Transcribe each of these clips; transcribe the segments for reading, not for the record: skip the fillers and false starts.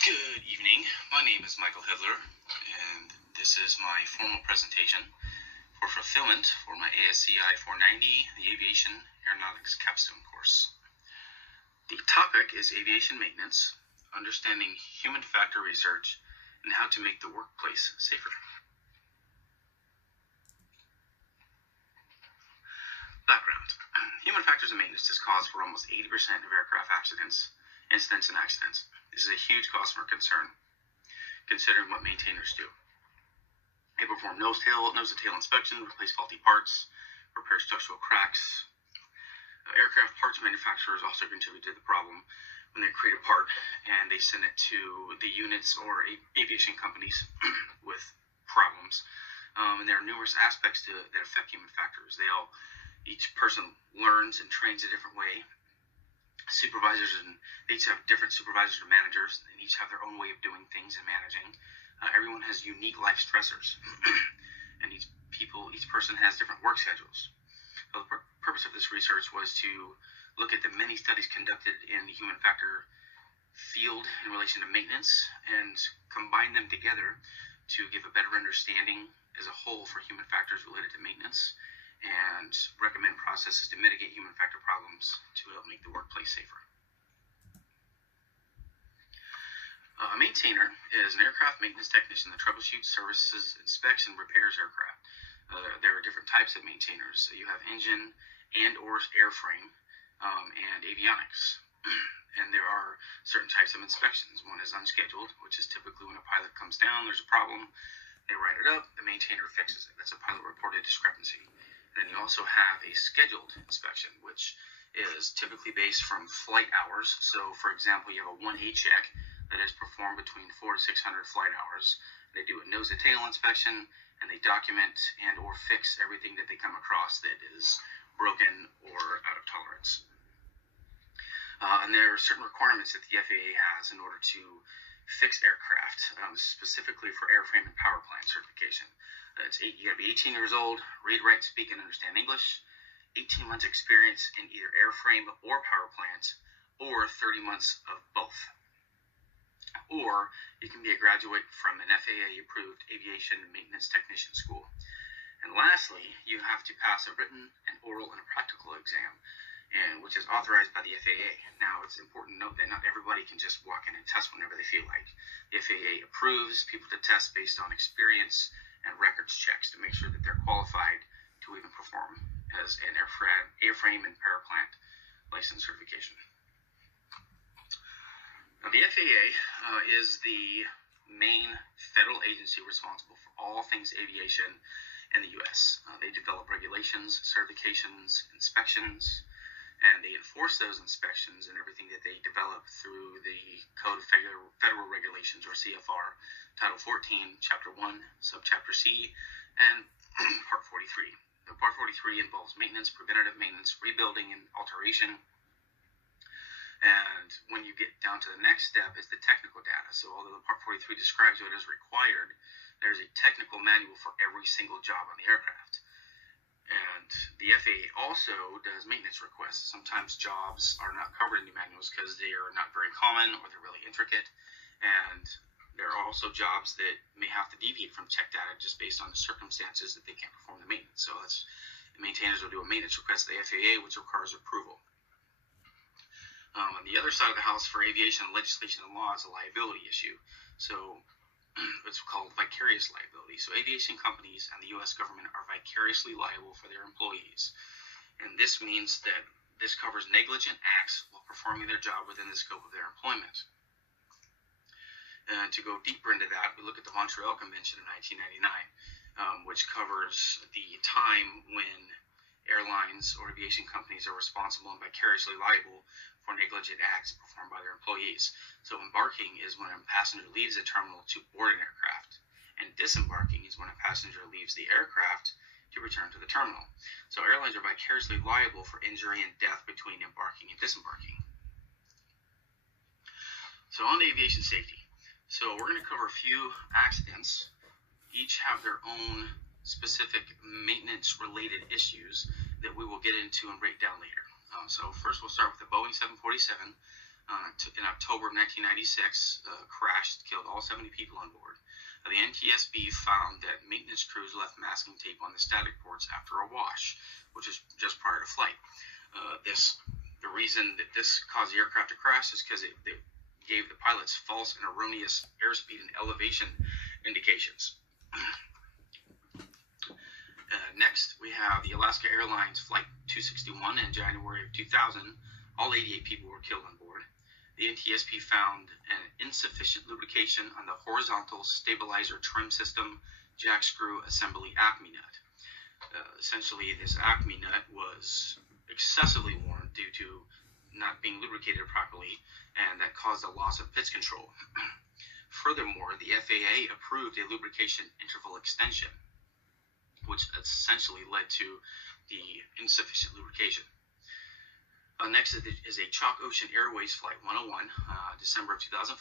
Good evening. My name is Michael Hedler, and this is my formal presentation for fulfillment for my Asci 490, the Aviation Aeronautics Capstone course. The topic is aviation maintenance, understanding human factor research, and how to make the workplace safer. Background. Human factors in maintenance is cause for almost 80% of aircraft incidents, and accidents. This is a huge customer concern, considering what maintainers do. They perform nose-to-tail inspection, replace faulty parts, repair structural cracks. Aircraft parts manufacturers also contribute to the problem when they create a part and they send it to the units or aviation companies with problems. And there are numerous aspects that affect human factors. Each person learns and trains a different way. Supervisors, and they each have different supervisors and managers, and each have their own way of doing things and managing. Everyone has unique life stressors, and each person has different work schedules. So the purpose of this research was to look at the many studies conducted in the human factor field in relation to maintenance and combine them together to give a better understanding as a whole for human factors related to maintenance, and recommend processes to mitigate human factor problems to help make the workplace safer. A maintainer is an aircraft maintenance technician that troubleshoots, services, inspects, and repairs aircraft. There are different types of maintainers. So you have engine and or airframe and avionics. And there are certain types of inspections. One is unscheduled, which is typically when a pilot comes down, there's a problem, they write it up, the maintainer fixes it. That's a pilot reported discrepancy. Then you also have a scheduled inspection, which is typically based from flight hours. So, for example, you have a 1A check that is performed between 400 to 600 flight hours. They do a nose-to-tail inspection, and they document and or fix everything that they come across that is broken or out of tolerance. And there are certain requirements that the FAA has in order to fix aircraft, specifically for airframe and power plant certification. You got to be 18 years old, read, write, speak, and understand English, 18 months experience in either airframe or power plant, or 30 months of both. Or you can be a graduate from an FAA-approved aviation maintenance technician school. And lastly, you have to pass a written, an oral, and a practical exam, which is authorized by the FAA. Now, it's important to note that not everybody can just walk in and test whenever they feel like. The FAA approves people to test based on experience and records checks to make sure that they're qualified to even perform as an airframe and power plant license certification. Now, the FAA is the main federal agency responsible for all things aviation in the U.S. They develop regulations, certifications, inspections, and they enforce those inspections and everything that they develop through the Code of Federal Regulations, or CFR, Title 14, Chapter 1, Subchapter C, and Part 43. The Part 43 involves maintenance, preventative maintenance, rebuilding, and alteration. And when you get down to the next step is the technical data. So although the Part 43 describes what is required, there's a technical manual for every single job on the aircraft. And the FAA also does maintenance requests. Sometimes jobs are not covered in the manuals because they are not very common or they're really intricate. And there are also jobs that may have to deviate from check data just based on the circumstances that they can't perform the maintenance. So maintainers will do a maintenance request to the FAA, which requires approval. On the other side of the house for aviation legislation and law is a liability issue. So it's called vicarious liability. So aviation companies and the U.S. government are vicariously liable for their employees. And this means that this covers negligent acts while performing their job within the scope of their employment. And to go deeper into that, we look at the Montreal Convention of 1999, which covers the time when airlines or aviation companies are responsible and vicariously liable for negligent acts performed by their employees. So embarking is when a passenger leaves a terminal to board an aircraft, and disembarking is when a passenger leaves the aircraft to return to the terminal. So airlines are vicariously liable for injury and death between embarking and disembarking. So on to aviation safety. So we're going to cover a few accidents. Each have their own specific maintenance-related issues that we will get into and break down later. So first we'll start with the Boeing 747. in October of 1996 crashed, killed all 70 people on board. The NTSB found that maintenance crews left masking tape on the static ports after a wash, which is just prior to flight. The reason that this caused the aircraft to crash is because it gave the pilots false and erroneous airspeed and elevation indications. Next, we have the Alaska Airlines Flight 261 in January of 2000. All 88 people were killed on board. The NTSB found an insufficient lubrication on the horizontal stabilizer trim system jack screw assembly acme nut. Essentially, this acme nut was excessively worn due to not being lubricated properly, and that caused a loss of pitch control. Furthermore, the FAA approved a lubrication interval extension, which essentially led to the insufficient lubrication. Next is a Chalk Ocean Airways Flight 101, December of 2005.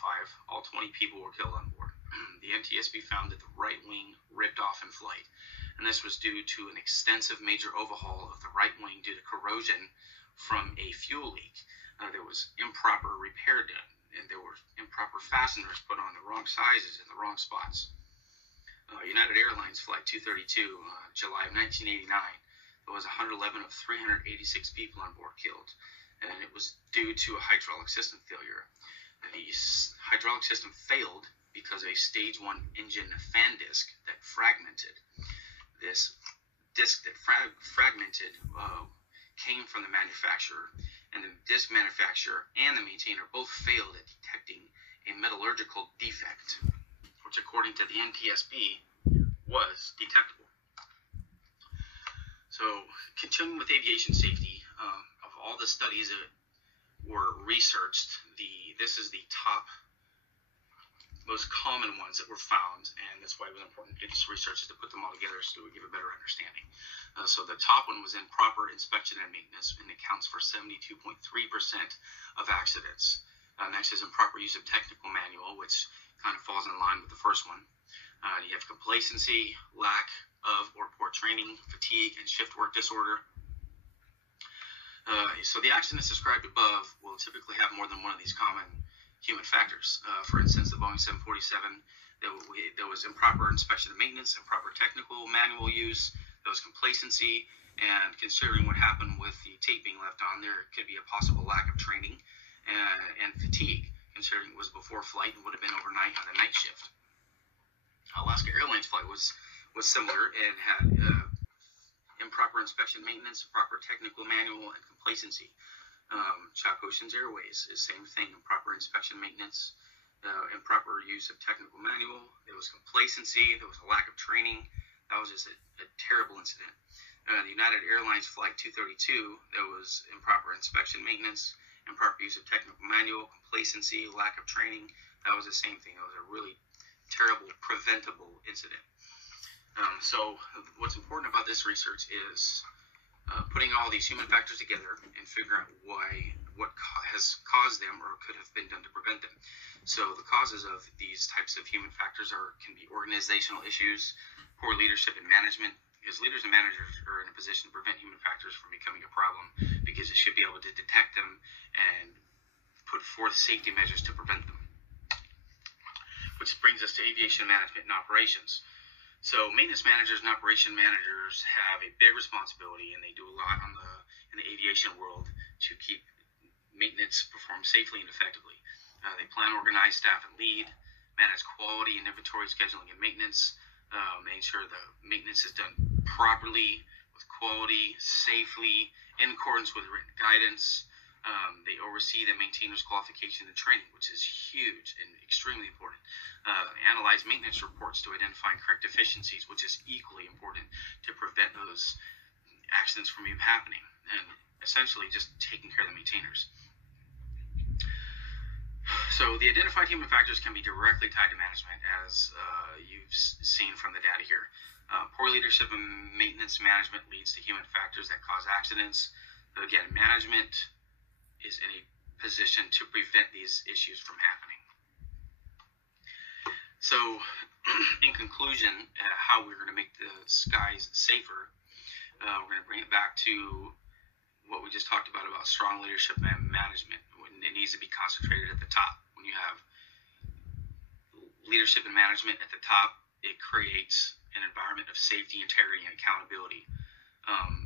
All 20 people were killed on board. The NTSB found that the right wing ripped off in flight, and this was due to an extensive major overhaul of the right wing due to corrosion from a fuel leak. There was improper repair done, and there were improper fasteners put on the wrong sizes in the wrong spots. United Airlines Flight 232, July of 1989. There was 111 of 386 people on board killed, and it was due to a hydraulic system failure. The hydraulic system failed because of a stage 1 engine fan disc that fragmented. This disc that fragmented came from the manufacturer, and the disc manufacturer and the maintainer both failed at detecting a metallurgical defect, which according to the NTSB was detectable. So, continuing with aviation safety, of all the studies that were researched, this is the top, most common ones that were found, and that's why it was important to do this research, is to put them all together so we give a better understanding. So the top one was improper inspection and maintenance, and accounts for 72.3% of accidents. Next is improper use of technical manual, which kind of falls in line with the first one. You have complacency, lack of or poor training, fatigue, and shift work disorder. So the accidents described above will typically have more than one of these common human factors. For instance, the Boeing 747, there was improper inspection and maintenance, improper technical manual use, there was complacency, and considering what happened with the taping left on, there could be a possible lack of training and fatigue, considering it was before flight and would have been overnight on the night shift. Alaska Airlines flight was similar and had improper inspection maintenance, proper technical manual, and complacency. Chalk Ocean Airways is the same thing, improper inspection maintenance, improper use of technical manual. There was complacency, there was a lack of training. That was just a terrible incident. The United Airlines Flight 232, there was improper inspection maintenance, improper use of technical manual, complacency, lack of training. That was the same thing. It was a really terrible, preventable incident. So what's important about this research is putting all these human factors together and figuring out what has caused them or could have been done to prevent them. So the causes of these types of human factors can be organizational issues, poor leadership and management, because leaders and managers are in a position to prevent human factors from becoming a problem, because it should be able to detect them and put forth safety measures to prevent them. Which brings us to aviation management and operations. So maintenance managers and operation managers have a big responsibility, and they do a lot in the aviation world to keep maintenance performed safely and effectively. They plan, organize, staff, and lead, manage quality and inventory scheduling and maintenance, making sure the maintenance is done properly, with quality, safely, in accordance with written guidance. They oversee the maintainer's qualification and training, which is huge and extremely important. Analyze maintenance reports to identify and correct deficiencies, which is equally important to prevent those accidents from even happening, and essentially just taking care of the maintainers. So the identified human factors can be directly tied to management, as you've seen from the data here. Poor leadership and maintenance management leads to human factors that cause accidents. But again, management is in a position to prevent these issues from happening. So, in conclusion, how we're going to make the skies safer, we're going to bring it back to what we just talked about strong leadership and management. it needs to be concentrated at the top. When you have leadership and management at the top, it creates an environment of safety, integrity, and accountability. And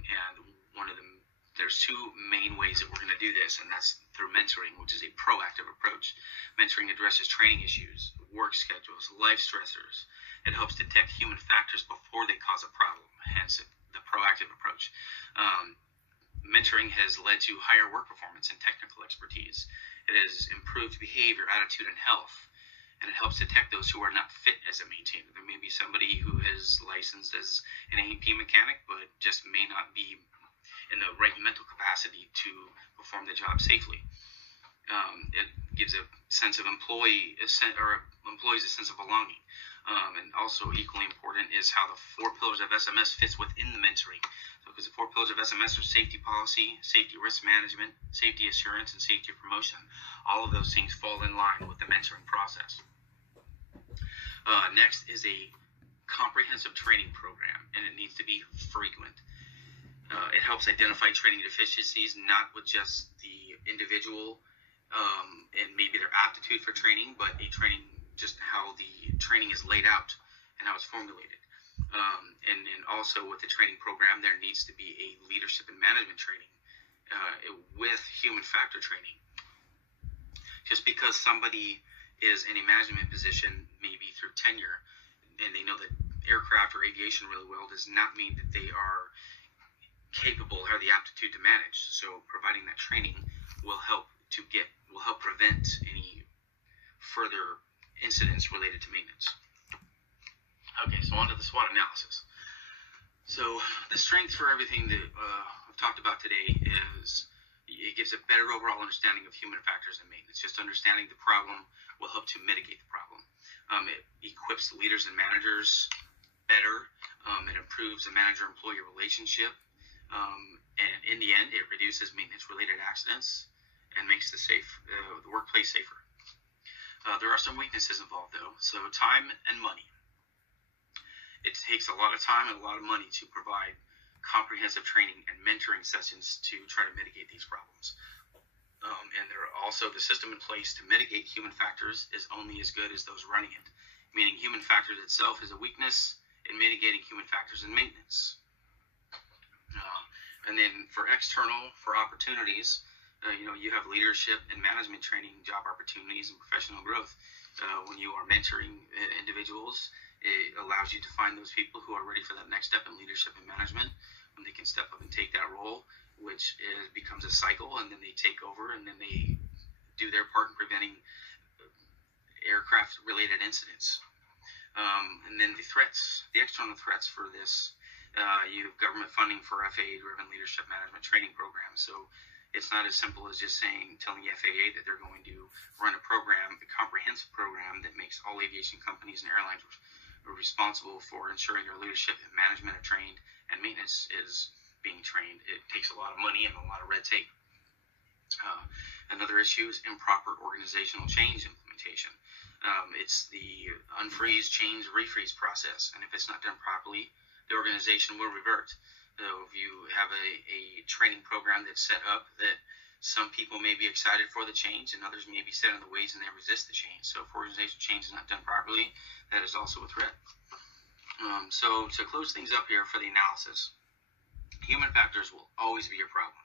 there's two main ways that we're going to do this, and that's through mentoring, which is a proactive approach. Mentoring addresses training issues, work schedules, life stressors. It helps detect human factors before they cause a problem, hence the proactive approach. Mentoring has led to higher work performance and technical expertise. It has improved behavior, attitude, and health. And it helps detect those who are not fit as a maintainer. There may be somebody who is licensed as an A&P mechanic, but just may not be in the right mental capacity to perform the job safely. It gives a sense of employees a sense of belonging. And also equally important is how the 4 pillars of SMS fits within the mentoring. So, because the 4 pillars of SMS are safety policy, safety risk management, safety assurance, and safety promotion. All of those things fall in line with the mentoring process. Next is a comprehensive training program, and it needs to be frequent. It helps identify training deficiencies, not with just the individual and maybe their aptitude for training, but just how the training is laid out and how it's formulated. And also with the training program, there needs to be a leadership and management training with human factor training. Just because somebody is in a management position, maybe through tenure, and they know the aircraft or aviation really well, does not mean that they are capable or have the aptitude to manage. So providing that training will help prevent any further incidents related to maintenance. Okay, so on to the SWOT analysis. So the strength for everything that I've talked about today is it gives a better overall understanding of human factors in maintenance. Just understanding the problem will help to mitigate the problem. It equips leaders and managers better. It improves the manager-employee relationship. And in the end, it reduces maintenance-related accidents and makes the workplace safer. There are some weaknesses involved, though. So time and money. It takes a lot of time and a lot of money to provide comprehensive training and mentoring sessions to try to mitigate these problems. And there are also the system in place to mitigate human factors is only as good as those running it, meaning human factors itself is a weakness in mitigating human factors in maintenance. And then for opportunities, you have leadership and management training, job opportunities, and professional growth. When you are mentoring individuals, it allows you to find those people who are ready for that next step in leadership and management, when they can step up and take that role, which becomes a cycle, and then they take over, and then they do their part in preventing aircraft-related incidents. And then the external threats for this, you have government funding for FAA-driven leadership management training programs. So it's not as simple as just telling the FAA that they're going to run a comprehensive program that makes all aviation companies and airlines responsible for ensuring their leadership and management are trained and maintenance is being trained. It takes a lot of money and a lot of red tape. Another issue is improper organizational change implementation. It's the unfreeze, change, refreeze process, and if it's not done properly, the organization will revert. So if you have a training program that's set up that some people may be excited for the change and others may be set in the ways and they resist the change. So if organizational change is not done properly, that is also a threat. So to close things up here for the analysis, human factors will always be a problem.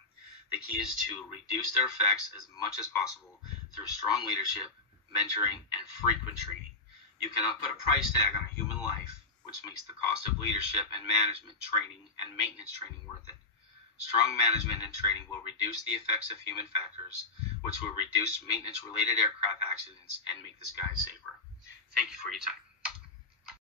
The key is to reduce their effects as much as possible through strong leadership, mentoring, and frequent training. You cannot put a price tag on a human life, which makes the cost of leadership and management training and maintenance training worth it. Strong management and training will reduce the effects of human factors, which will reduce maintenance-related aircraft accidents and make the skies safer. Thank you for your time.